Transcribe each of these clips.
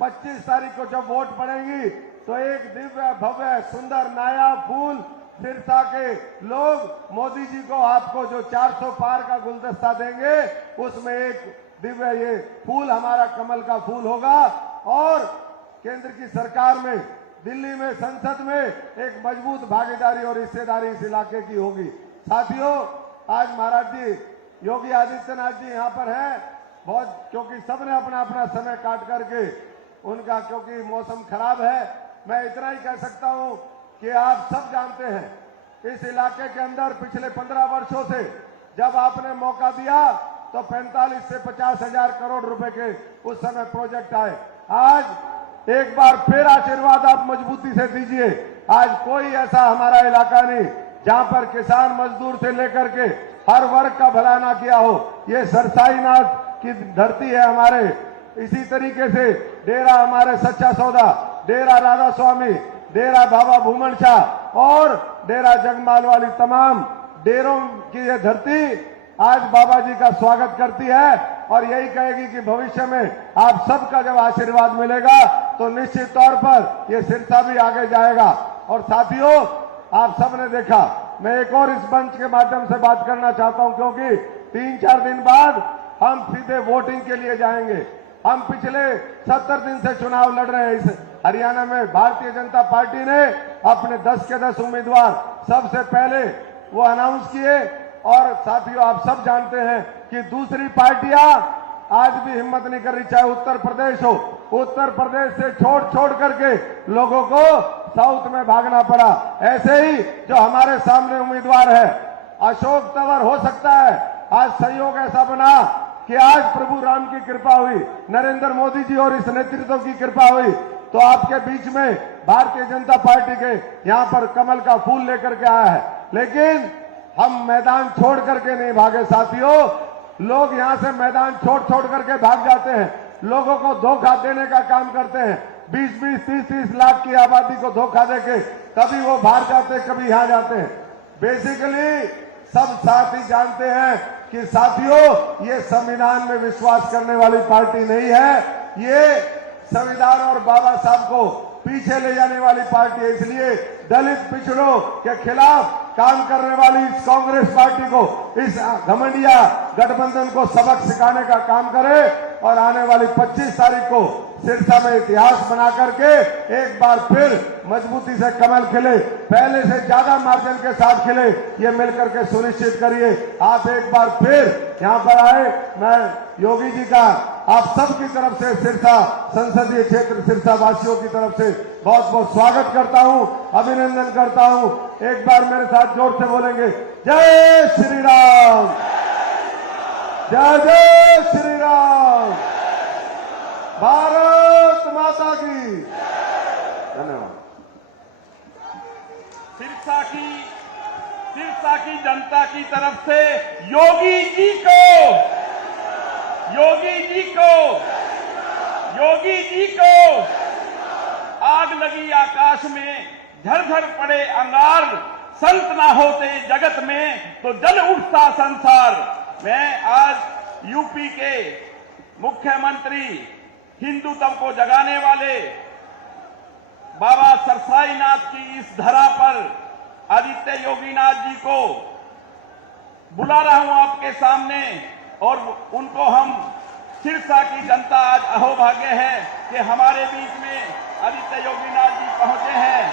25 तारीख को जब वोट पड़ेगी तो एक दिव्य भव्य सुंदर नया फूल सिरसा के लोग मोदी जी को आपको जो 400 पार का गुलदस्ता देंगे उसमें एक दिव्य ये फूल हमारा कमल का फूल होगा और केंद्र की सरकार में दिल्ली में संसद में एक मजबूत भागीदारी और हिस्सेदारी इस इलाके की होगी। साथियों, आज महाराज जी योगी आदित्यनाथ जी यहाँ पर हैं बहुत, क्योंकि सबने अपना अपना समय काट करके उनका, क्योंकि मौसम खराब है, मैं इतना ही कह सकता हूँ कि आप सब जानते हैं इस इलाके के अंदर पिछले 15 वर्षों से जब आपने मौका दिया तो 45 से 50 हजार करोड़ रुपए के उस समय प्रोजेक्ट आए। आज एक बार फिर आशीर्वाद आप मजबूती से दीजिए। आज कोई ऐसा हमारा इलाका नहीं जहां पर किसान मजदूर से लेकर के हर वर्ग का भला ना किया हो। ये सरसाईनाथ की धरती है हमारे। इसी तरीके से डेरा हमारे सच्चा सौदा, डेरा राधा स्वामी, डेरा बाबा भूमन शाह और डेरा जगमाल वाली तमाम डेरों की ये धरती आज बाबा जी का स्वागत करती है और यही कहेगी कि भविष्य में आप सबका जब आशीर्वाद मिलेगा तो निश्चित तौर पर ये सिरसा भी आगे जाएगा। और साथियों, आप सबने देखा, मैं एक और इस मंच के माध्यम से बात करना चाहता हूं क्योंकि 3-4 दिन बाद हम सीधे वोटिंग के लिए जाएंगे। हम पिछले 70 दिन से चुनाव लड़ रहे हैं। इस हरियाणा में भारतीय जनता पार्टी ने अपने 10 के 10 उम्मीदवार सबसे पहले वो अनाउंस किए और साथियों आप सब जानते हैं कि दूसरी पार्टियां आज भी हिम्मत नहीं कर रही, चाहे उत्तर प्रदेश हो। उत्तर प्रदेश से छोड़ करके लोगों को साउथ में भागना पड़ा। ऐसे ही जो हमारे सामने उम्मीदवार है अशोक तंवर, हो सकता है आज संयोग ऐसा बना कि आज प्रभु राम की कृपा हुई, नरेंद्र मोदी जी और इस नेतृत्व की कृपा हुई तो आपके बीच में भारतीय जनता पार्टी के यहां पर कमल का फूल लेकर के आया है। लेकिन हम मैदान छोड़ करके नहीं भागे साथियों। लोग यहां से मैदान छोड़ करके भाग जाते हैं, लोगों को धोखा देने का काम करते हैं। 20-20, 30-30 लाख की आबादी को धोखा देके कभी वो बाहर जाते, कभी यहां जाते हैं। बेसिकली सब साथी जानते हैं कि साथियों ये संविधान में विश्वास करने वाली पार्टी नहीं है, ये संविधान और बाबा साहब को पीछे ले जाने वाली पार्टी है। इसलिए दलित पिछड़ों के खिलाफ काम करने वाली इस कांग्रेस पार्टी को, इस घमंडिया गठबंधन को सबक सिखाने का काम करे और आने वाली 25 तारीख को सिरसा में इतिहास बना करके एक बार फिर मजबूती से कमल खिले, पहले से ज्यादा मार्जिन के साथ खिले, ये मिलकर के सुनिश्चित करिए। आप एक बार फिर यहां पर आए, मैं योगी जी का आप सबकी तरफ से, सिरसा संसदीय क्षेत्र सिरसा वासियों की तरफ से बहुत बहुत स्वागत करता हूं, अभिनंदन करता हूं। एक बार मेरे साथ जोर से बोलेंगे, जय श्री राम, जय जय श्री राम, भारत माता की धन्यवाद। सिरसा की जनता की तरफ से योगी जी को आग लगी आकाश में, झरझर पड़े अंगार, संत ना होते जगत में तो जल उठता संसार। मैं आज यूपी के मुख्यमंत्री, हिंदुत्व को जगाने वाले बाबा सरसाईनाथ की इस धरा पर आदित्य योगीनाथ जी को बुला रहा हूं आपके सामने और उनको हम, सिरसा की जनता आज अहोभाग्य है कि हमारे बीच में आदित्य योगीनाथ जी पहुंचे हैं।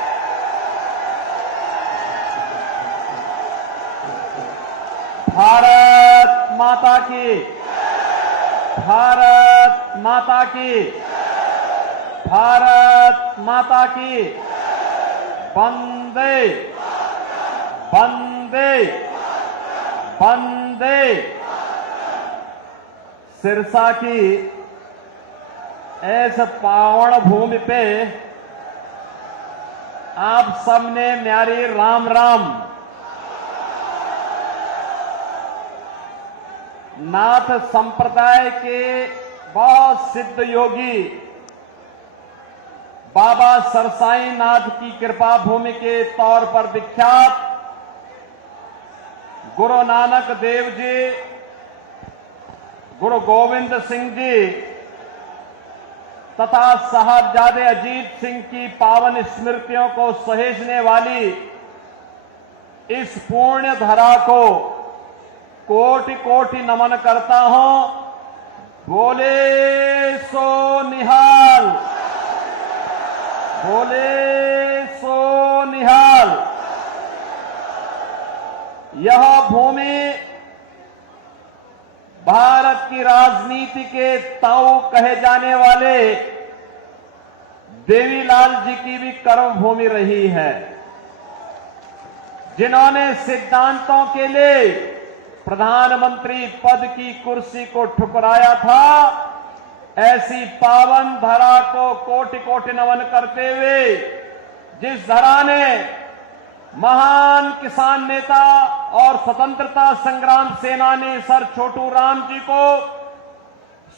भारत माता की, भारत माता की, भारत माता की, वंदे वंदे वंदे। सिरसा की इस पावन भूमि पे आप सबने न्यारी राम राम। नाथ संप्रदाय के बहुत सिद्ध योगी बाबा सरसाईनाथ की कृपा भूमि के तौर पर विख्यात गुरु नानक देव जी, गुरु गोविंद सिंह जी तथा साहबजादे अजीत सिंह की पावन स्मृतियों को सहेजने वाली इस पुण्य धरा को कोटि कोटि नमन करता हूं। बोले सो निहाल, बोले सो निहाल। यह भूमि भारत की राजनीति के ताऊ कहे जाने वाले देवीलाल जी की भी कर्म भूमि रही है, जिन्होंने सिद्धांतों के लिए प्रधानमंत्री पद की कुर्सी को ठुकराया था। ऐसी पावन धरा को कोटि कोटि नमन करते हुए, जिस धरा ने महान किसान नेता और स्वतंत्रता संग्राम सेनानी सर छोटू राम जी को,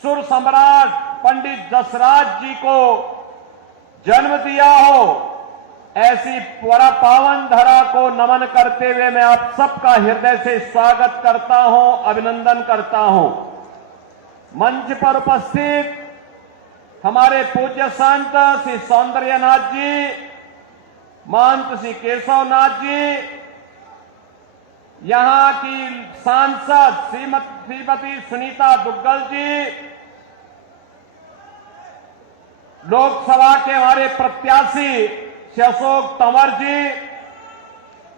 सुर सम्राट पंडित जसराज जी को जन्म दिया हो, ऐसी पावन धरा को नमन करते हुए मैं आप सबका हृदय से स्वागत करता हूं, अभिनंदन करता हूं। मंच पर उपस्थित हमारे पूज्य संत श्री सौंदर्यनाथ जी, महंत श्री केशवनाथ जी, यहां की सांसद श्रीमती सुनीता दुग्गल जी, लोकसभा के हमारे प्रत्याशी श्री अशोक तंवर जी,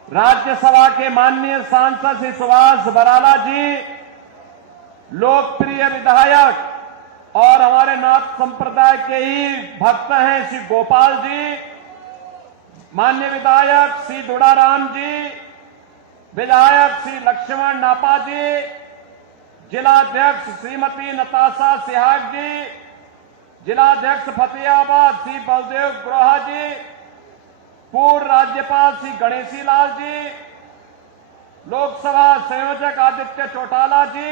राज्यसभा के माननीय सांसद श्री सुभाष बराला जी, लोकप्रिय विधायक और हमारे नाथ संप्रदाय के ही भक्त हैं श्री गोपाल जी, माननीय विधायक श्री दुड़ाराम जी, विधायक श्री लक्ष्मण नापा जी, जिलाध्यक्ष श्रीमती नताशा सिहाग जी, जिलाध्यक्ष फतेहाबाद श्री बलदेव ग्रोहा जी, पूर्व राज्यपाल श्री गणेशी लाल जी, लोकसभा संयोजक आदित्य चौटाला जी,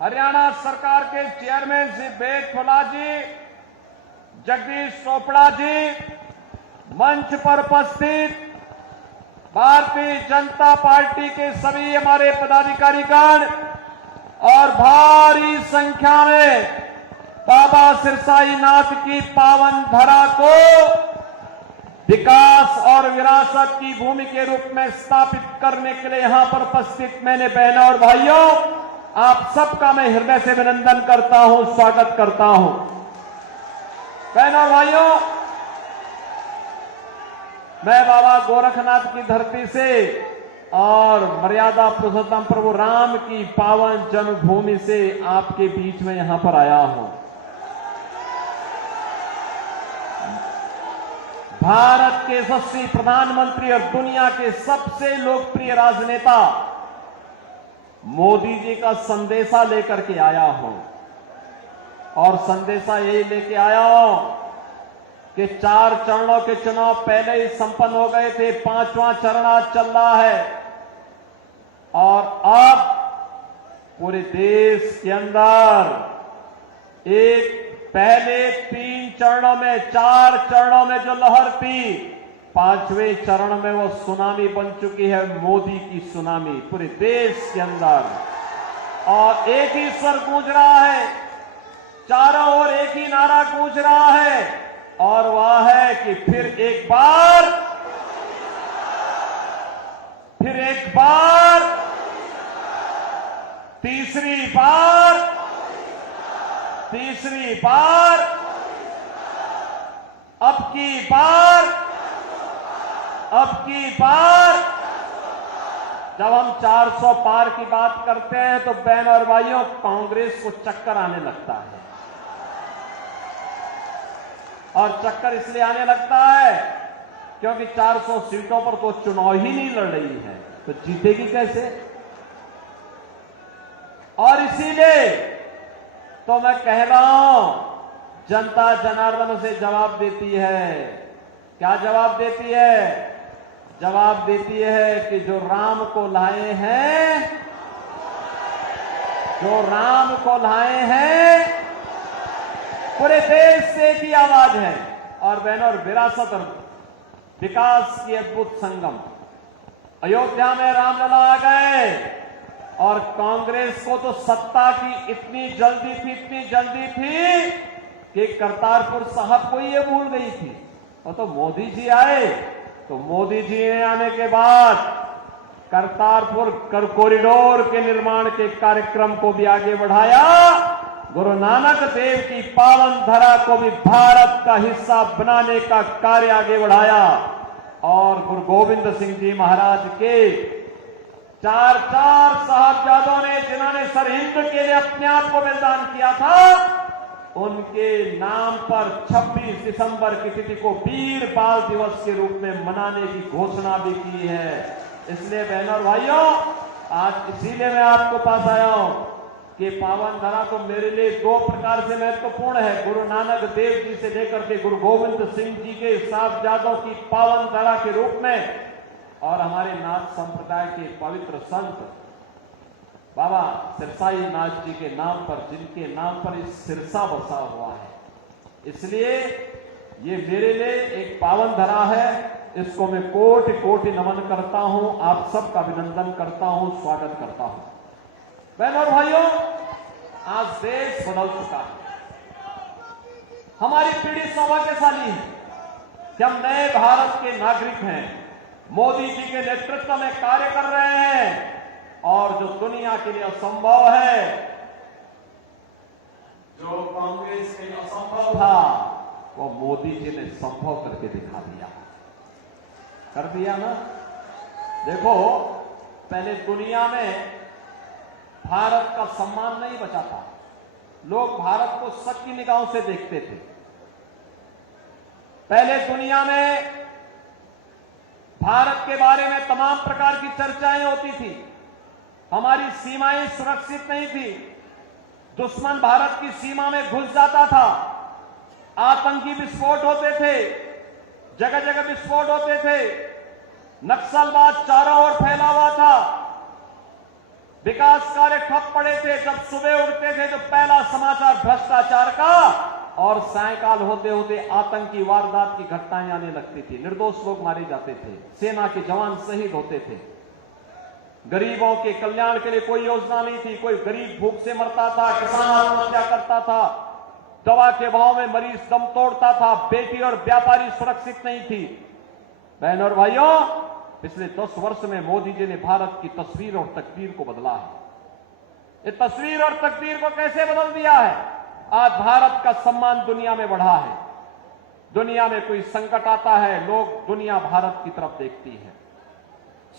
हरियाणा सरकार के चेयरमैन श्री वेद फुला जी, जगदीश चोपड़ा जी, मंच पर उपस्थित भारतीय जनता पार्टी के सभी हमारे पदाधिकारीगण और भारी संख्या में बाबा सिरसाई नाथ की पावन धरा को विकास और विरासत की भूमि के रूप में स्थापित करने के लिए यहां पर उपस्थित मैंने बहनों और भाइयों, आप सबका मैं हृदय से अभिनंदन करता हूं, स्वागत करता हूं। बहनों और भाइयों, मैं बाबा गोरखनाथ की धरती से और मर्यादा पुरुषोत्तम प्रभु राम की पावन जन्मभूमि से आपके बीच में यहां पर आया हूं। भारत के यशस्वी प्रधानमंत्री और दुनिया के सबसे लोकप्रिय राजनेता मोदी जी का संदेशा लेकर के आया हूं, और संदेशा यही लेके आया हूं कि 4 चरणों के चुनाव पहले ही संपन्न हो गए थे, 5वां चरण आज चल रहा है, और अब पूरे देश के अंदर एक पहले 3 चरणों में 4 चरणों में जो लहर थी, 5वें चरण में वो सुनामी बन चुकी है, मोदी की सुनामी पूरे देश के अंदर। और एक ही स्वर गूंज रहा है, चारों ओर एक ही नारा गूंज रहा है, और वह है कि फिर एक बार, फिर एक बार, तीसरी बार, तीसरी बार, अब की बार, अब की बार। जब हम 400 पार की बात करते हैं तो बहन और भाइयों, कांग्रेस को चक्कर आने लगता है, और चक्कर इसलिए आने लगता है क्योंकि 400 सीटों पर तो चुनाव ही नहीं लड़ रही है, तो जीतेगी कैसे। और इसीलिए तो मैं कह रहा हूं, जनता जनार्दन से जवाब देती है। क्या जवाब देती है? जवाब देती है कि जो राम को लाए हैं, जो राम को लाए हैं, पूरे देश से एक ही आवाज है। और बहनों, और विरासत और विकास की अद्भुत संगम। अयोध्या में रामलला आ गए, और कांग्रेस को तो सत्ता की इतनी जल्दी थी कि करतारपुर साहब को ये भूल गई थी, और तो मोदी जी आए, तो मोदी जी ने आने के बाद करतारपुर कॉरिडोर के निर्माण के कार्यक्रम को भी आगे बढ़ाया, गुरु नानक देव की पावन धरा को भी भारत का हिस्सा बनाने का कार्य आगे बढ़ाया, और गुरु गोविंद सिंह जी महाराज के चार साहबजादों ने जिन्होंने सरहिंद के लिए अपने आप को बलिदान किया था, उनके नाम पर 26 दिसंबर की तिथि को वीर बाल दिवस के रूप में मनाने की घोषणा भी की है। इसलिए बहनों और भाइयों, आज इसीलिए मैं आपको पास आया हूं कि पावन धरा तो मेरे लिए दो प्रकार से महत्वपूर्ण है, गुरु नानक देव जी से लेकर के गुरु गोविंद सिंह जी के साहबजादों की पावन धरा के रूप में, और हमारे नाथ संप्रदाय के पवित्र संत बाबा सिरसाई नाथ जी के नाम पर, जिनके नाम पर इस सिरसा बसा हुआ है। इसलिए ये मेरे लिए एक पावन धरा है, इसको मैं कोटि कोटि नमन करता हूं, आप सबका अभिनंदन करता हूं, स्वागत करता हूं। बहनों और भाइयों, आज देश बदल चुका है, हमारी पीढ़ी सौभाग्यशाली है कि हम नए भारत के नागरिक हैं, मोदी जी के नेतृत्व में कार्य कर रहे हैं, और जो दुनिया के लिए असंभव है, जो कांग्रेस के लिए असंभव था, वो मोदी जी ने संभव करके दिखा दिया, कर दिया ना। देखो, पहले दुनिया में भारत का सम्मान नहीं बचा था, लोग भारत को शक की निगाहों से देखते थे। पहले दुनिया में भारत के बारे में तमाम प्रकार की चर्चाएं होती थी, हमारी सीमाएं सुरक्षित नहीं थी, दुश्मन भारत की सीमा में घुस जाता था, आतंकी विस्फोट होते थे, जगह जगह विस्फोट होते थे, नक्सलवाद चारों ओर फैला हुआ था, विकास कार्य ठप पड़े थे। जब सुबह उठते थे तो पहला समाचार भ्रष्टाचार का, और सायकाल होते होते आतंकी वारदात की घटनाएं आने लगती थी, निर्दोष लोग मारे जाते थे, सेना के जवान शहीद होते थे, गरीबों के कल्याण के लिए कोई योजना नहीं थी, कोई गरीब भूख से मरता था, किसान आत्महत्या करता था, दवा के भाव में मरीज दम तोड़ता था, बेटी और व्यापारी सुरक्षित नहीं थी। बहनों और भाइयों, पिछले 10 वर्ष में मोदी जी ने भारत की तस्वीर और तकदीर को बदला है। ये तस्वीर और तकदीर को कैसे बदल दिया है? आज भारत का सम्मान दुनिया में बढ़ा है, दुनिया में कोई संकट आता है, लोग दुनिया भारत की तरफ देखती है,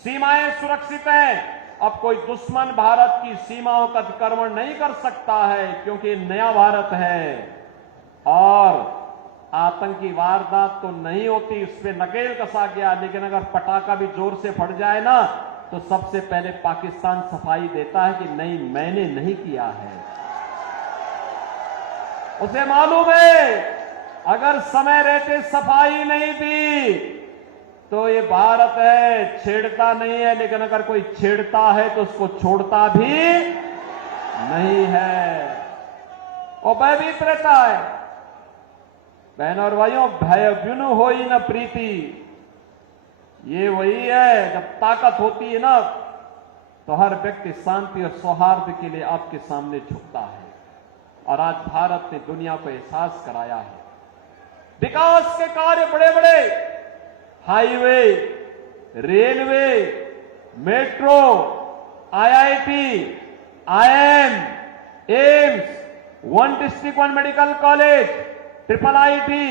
सीमाएं सुरक्षित हैं, अब कोई दुश्मन भारत की सीमाओं का अतिक्रमण नहीं कर सकता है, क्योंकि नया भारत है, और आतंकी वारदात तो नहीं होती, इस पे नकेल कसा गया, लेकिन अगर पटाखा भी जोर से फट जाए ना, तो सबसे पहले पाकिस्तान सफाई देता है कि नहीं, मैंने नहीं किया है। उसे मालूम है अगर समय रहते सफाई नहीं दी तो ये भारत है, छेड़ता नहीं है, लेकिन अगर कोई छेड़ता है तो उसको छोड़ता भी नहीं है, वो भयभीत रहता है। बहनों और भाइयों, भय बिनु होई न प्रीति, ये वही है, जब ताकत होती है ना, तो हर व्यक्ति शांति और सौहार्द के लिए आपके सामने झुकता है, और आज भारत ने दुनिया को एहसास कराया है। विकास के कार्य बड़े बड़े, highway, railway, metro, IIT, IIM, AIIMS, one district one medical college, triple IT,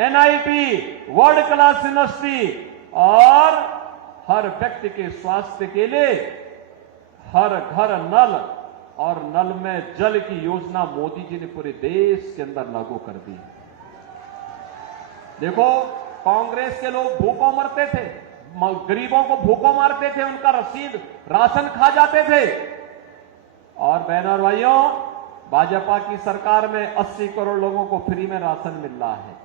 NIT, world class university, और हर व्यक्ति के स्वास्थ्य के लिए हर घर नल और नल में जल की योजना मोदी जी ने पूरे देश के अंदर लागू कर दी। देखो, कांग्रेस के लोग भूखों मरते थे, गरीबों को भूखों मारते थे, उनका रसीद राशन खा जाते थे, और बहनों और भाइयों, भाजपा की सरकार में 80 करोड़ लोगों को फ्री में राशन मिल रहा है।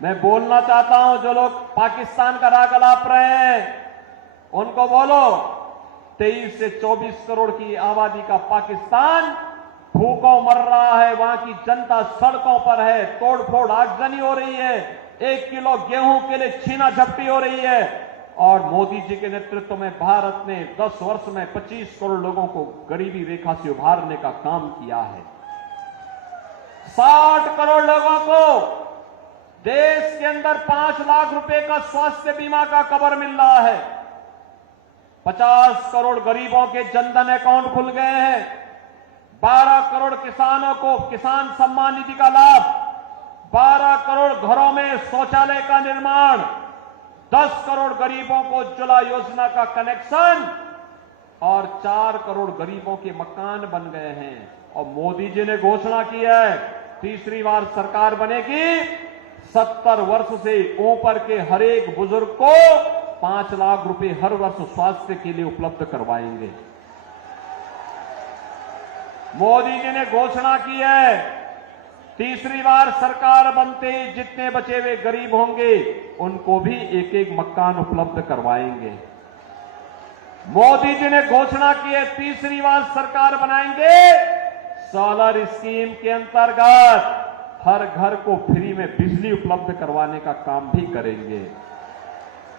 मैं बोलना चाहता हूं, जो लोग पाकिस्तान का राग अलाप रहे हैं, उनको बोलो, 23 से 24 करोड़ की आबादी का पाकिस्तान भूखों मर रहा है, वहां की जनता सड़कों पर है, तोड़फोड़ आगजनी हो रही है, 1 किलो गेहूं के लिए छीना झपटी हो रही है, और मोदी जी के नेतृत्व में भारत ने 10 वर्ष में 25 करोड़ लोगों को गरीबी रेखा से उभारने का काम किया है। 60 करोड़ लोगों को देश के अंदर 5 लाख रुपए का स्वास्थ्य बीमा का कवर मिल रहा है। 50 करोड़ गरीबों के जनधन अकाउंट खुल गए हैं। 12 करोड़ किसानों को किसान सम्मान निधि का लाभ, 12 करोड़ घरों में शौचालय का निर्माण, 10 करोड़ गरीबों को उज्ज्वला योजना का कनेक्शन और 4 करोड़ गरीबों के मकान बन गए हैं। और मोदी जी ने घोषणा की है तीसरी बार सरकार बनेगी, 70 वर्ष से ऊपर के हर एक बुजुर्ग को 5 लाख रुपए हर वर्ष स्वास्थ्य के लिए उपलब्ध करवाएंगे। मोदी जी ने घोषणा की है तीसरी बार सरकार बनते ही जितने बचे हुए गरीब होंगे उनको भी एक एक मकान उपलब्ध करवाएंगे। मोदी जी ने घोषणा की है तीसरी बार सरकार बनाएंगे, सोलर स्कीम के अंतर्गत हर घर को फ्री में बिजली उपलब्ध करवाने का काम भी करेंगे।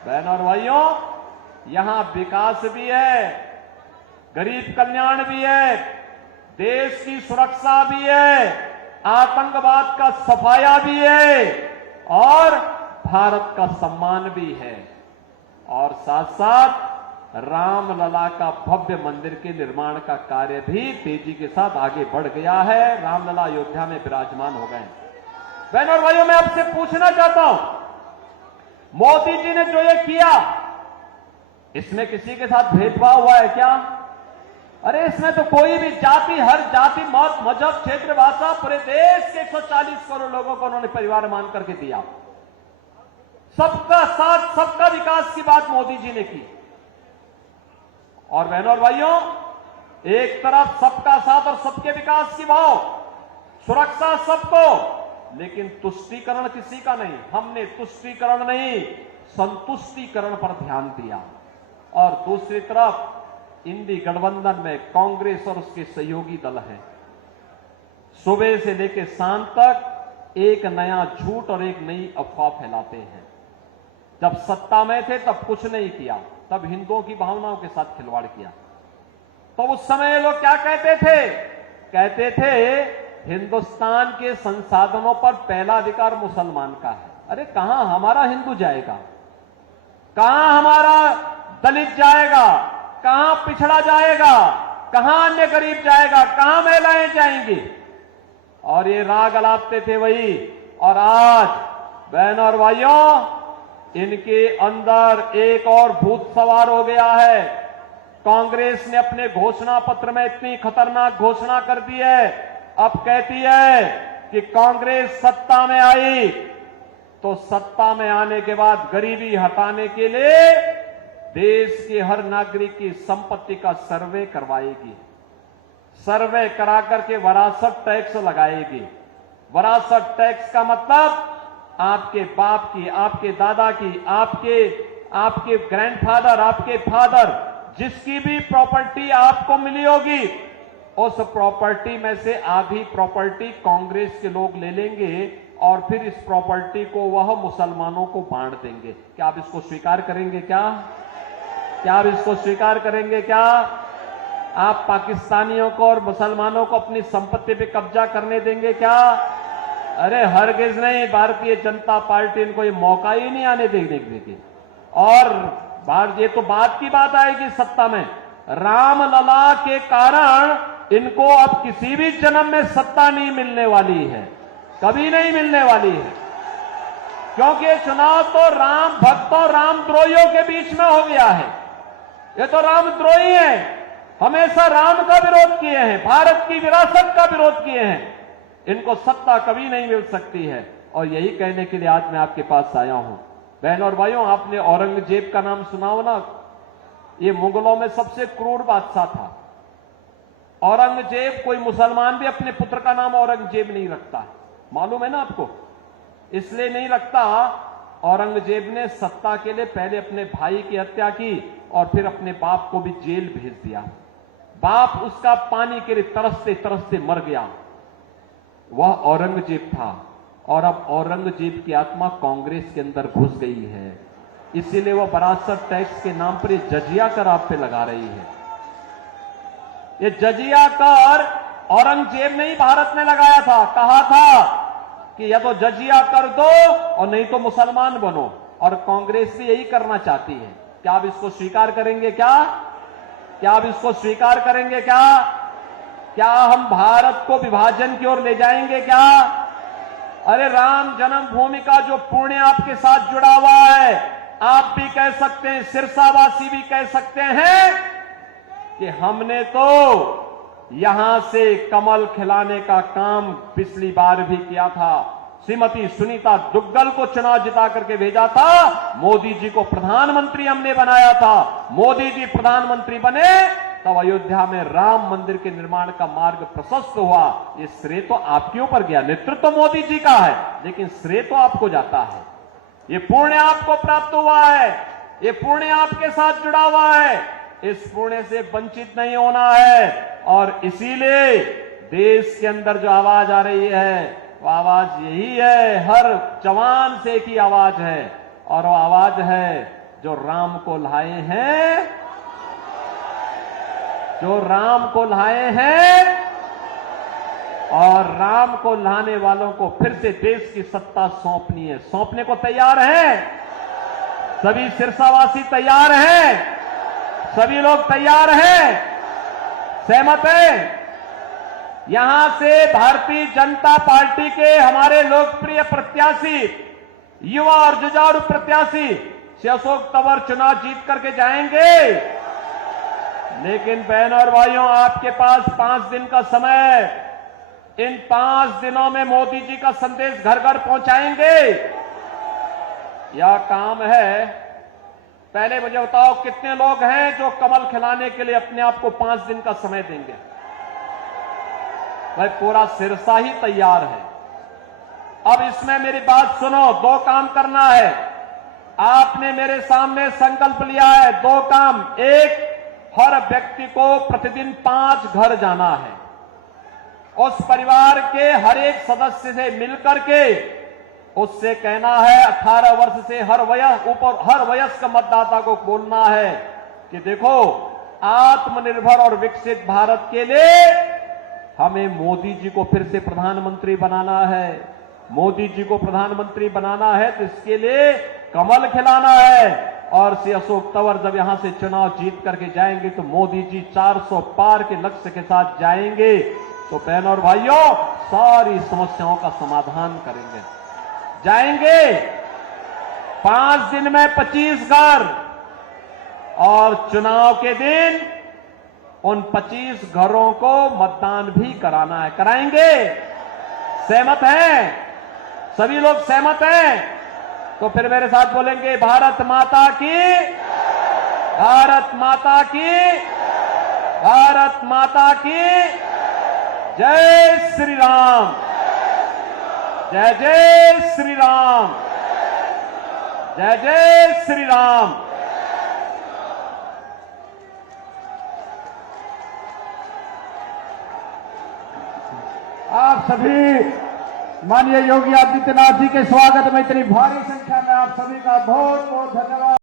बहनों और भाइयों, यहां विकास भी है, गरीब कल्याण भी है, देश की सुरक्षा भी है, आतंकवाद का सफाया भी है और भारत का सम्मान भी है। और साथ साथ रामलला का भव्य मंदिर के निर्माण का कार्य भी तेजी के साथ आगे बढ़ गया है। रामलला अयोध्या में विराजमान हो गए। बहनों और भाइयों, मैं आपसे पूछना चाहता हूं, मोदी जी ने जो ये किया, इसमें किसी के साथ भेदभाव हुआ है क्या? अरे इसमें तो कोई भी जाति, हर जाति, मत, मजहब, क्षेत्र, भाषा, पूरे देश के 140 करोड़ लोगों को उन्होंने परिवार मान करके दिया। सबका साथ, सबका विकास की बात मोदी जी ने की। और बहनों और भाइयों, एक तरफ सबका साथ और सबके विकास की भाव, सुरक्षा सबको, लेकिन तुष्टीकरण किसी का नहीं। हमने तुष्टीकरण नहीं, संतुष्टीकरण पर ध्यान दिया। और दूसरी तरफ इंडी गठबंधन में कांग्रेस और उसके सहयोगी दल हैं। सुबह से लेकर शाम तक एक नया झूठ और एक नई अफवाह फैलाते हैं। जब सत्ता में थे तब कुछ नहीं किया, तब हिंदुओं की भावनाओं के साथ खिलवाड़ किया। तो उस समय लोग क्या कहते थे? कहते थे हिंदुस्तान के संसाधनों पर पहला अधिकार मुसलमान का है। अरे कहां हमारा हिंदू जाएगा, कहां हमारा दलित जाएगा, कहां पिछड़ा जाएगा, कहां अन्य गरीब जाएगा, कहां महिलाएं जाएंगी? और ये राग अलापते थे वही। और आज बहनों और भाइयों, इनके अंदर एक और भूत सवार हो गया है। कांग्रेस ने अपने घोषणा पत्र में इतनी खतरनाक घोषणा कर दी है, अब कहती है कि कांग्रेस सत्ता में आई तो सत्ता में आने के बाद गरीबी हटाने के लिए देश के हर नागरिक की संपत्ति का सर्वे करवाएगी। सर्वे करा करके वरासत टैक्स लगाएगी। वरासत टैक्स का मतलब आपके बाप की, आपके दादा की, आपके ग्रैंडफादर, आपके फादर, जिसकी भी प्रॉपर्टी आपको मिली होगी, उस प्रॉपर्टी में से आधी प्रॉपर्टी कांग्रेस के लोग ले लेंगे और फिर इस प्रॉपर्टी को वह मुसलमानों को बांट देंगे। क्या आप इसको स्वीकार करेंगे? क्या आप इसको स्वीकार करेंगे? क्या आप पाकिस्तानियों को और मुसलमानों को अपनी संपत्ति पे कब्जा करने देंगे? क्या? अरे हरगिज नहीं। भारतीय जनता पार्टी इनको ये मौका ही नहीं आने देगी। और ये तो बात की बात आएगी सत्ता में। रामलला के कारण इनको अब किसी भी जन्म में सत्ता नहीं मिलने वाली है, कभी नहीं मिलने वाली है, क्योंकि ये चुनाव तो राम भक्तों, रामद्रोहियों के बीच में हो गया है। ये तो रामद्रोही हैं, हमेशा राम का विरोध किए हैं, भारत की विरासत का विरोध किए हैं। इनको सत्ता कभी नहीं मिल सकती है। और यही कहने के लिए आज मैं आपके पास आया हूं। बहनों और भाइयों, आपने औरंगजेब का नाम सुना हो ना? ये मुगलों में सबसे क्रूर बादशाह था। औरंगजेब, कोई मुसलमान भी अपने पुत्र का नाम औरंगजेब नहीं रखता, मालूम है ना आपको? इसलिए नहीं रखता, औरंगजेब ने सत्ता के लिए पहले अपने भाई की हत्या की और फिर अपने बाप को भी जेल भेज दिया। बाप उसका पानी के लिए तरसते तरसते मर गया। वह औरंगजेब था। और अब औरंगजेब की आत्मा कांग्रेस के अंदर घुस गई है, इसीलिए वह वरासत टैक्स के नाम पर जजिया कर आप पे लगा रही है। ये जजिया कर औरंगजेब ने ही भारत में लगाया था, कहा था कि या तो जजिया कर दो और नहीं तो मुसलमान बनो, और कांग्रेस भी यही करना चाहती है। क्या आप इसको स्वीकार करेंगे? क्या आप इसको स्वीकार करेंगे? क्या हम भारत को विभाजन की ओर ले जाएंगे? क्या? अरे राम जन्मभूमि का जो पुण्य आपके साथ जुड़ा हुआ है, आप भी कह सकते हैं, सिरसावासी भी कह सकते हैं कि हमने तो यहां से कमल खिलाने का काम पिछली बार भी किया था। श्रीमती सुनीता दुग्गल को चुनाव जिता करके भेजा था, मोदी जी को प्रधानमंत्री हमने बनाया था। मोदी जी प्रधानमंत्री बने तब अयोध्या में राम मंदिर के निर्माण का मार्ग प्रशस्त हुआ। ये श्रेय तो आपके ऊपर गया, नेतृत्व तो मोदी जी का है, लेकिन श्रेय तो आपको जाता है। ये पुण्य आपको प्राप्त हुआ है, ये पुण्य आपके साथ जुड़ा हुआ है, इस पुण्य से वंचित नहीं होना है। और इसीलिए देश के अंदर जो आवाज आ रही है, वो आवाज यही है, हर जवान से की आवाज है, और वो आवाज है जो राम को लाए हैं, जो राम को लाए हैं, और राम को लाने वालों को फिर से देश की सत्ता सौंपनी है। सौंपने को तैयार हैं? सभी सिरसावासी तैयार हैं? सभी लोग तैयार हैं? सहमत हैं? यहां से भारतीय जनता पार्टी के हमारे लोकप्रिय प्रत्याशी, युवा और जुझारू प्रत्याशी श्री अशोक तंवर चुनाव जीत करके जाएंगे। लेकिन बहनों और भाइयों, आपके पास 5 दिन का समय है। इन 5 दिनों में मोदी जी का संदेश घर घर पहुंचाएंगे? यह काम है। पहले मुझे बताओ, कितने लोग हैं जो कमल खिलाने के लिए अपने आप को 5 दिन का समय देंगे? भाई पूरा सिरसा ही तैयार है। अब इसमें मेरी बात सुनो, 2 काम करना है। आपने मेरे सामने संकल्प लिया है 2 काम। एक, हर व्यक्ति को प्रतिदिन 5 घर जाना है, उस परिवार के हर एक सदस्य से मिलकर के उससे कहना है, 18 वर्ष से हर वयस्क मतदाता को बोलना है कि देखो, आत्मनिर्भर और विकसित भारत के लिए हमें मोदी जी को फिर से प्रधानमंत्री बनाना है। मोदी जी को प्रधानमंत्री बनाना है तो इसके लिए कमल खिलाना है। और श्री अशोक तंवर जब यहां से चुनाव जीत करके जाएंगे तो मोदी जी 400 पार के लक्ष्य के साथ जाएंगे, तो बहनों और भाइयों, सारी समस्याओं का समाधान करेंगे। जाएंगे 5 दिन में 25 घर, और चुनाव के दिन उन 25 घरों को मतदान भी कराना है। कराएंगे? सहमत हैं? सभी लोग सहमत हैं? तो फिर मेरे साथ बोलेंगे, भारत माता की, भारत माता की, भारत माता की जय श्री राम, जय जय श्री राम, जय जय श्री राम। आप सभी माननीय योगी आदित्यनाथ जी के स्वागत में इतनी भारी संख्या में आप सभी का बहुत बहुत धन्यवाद।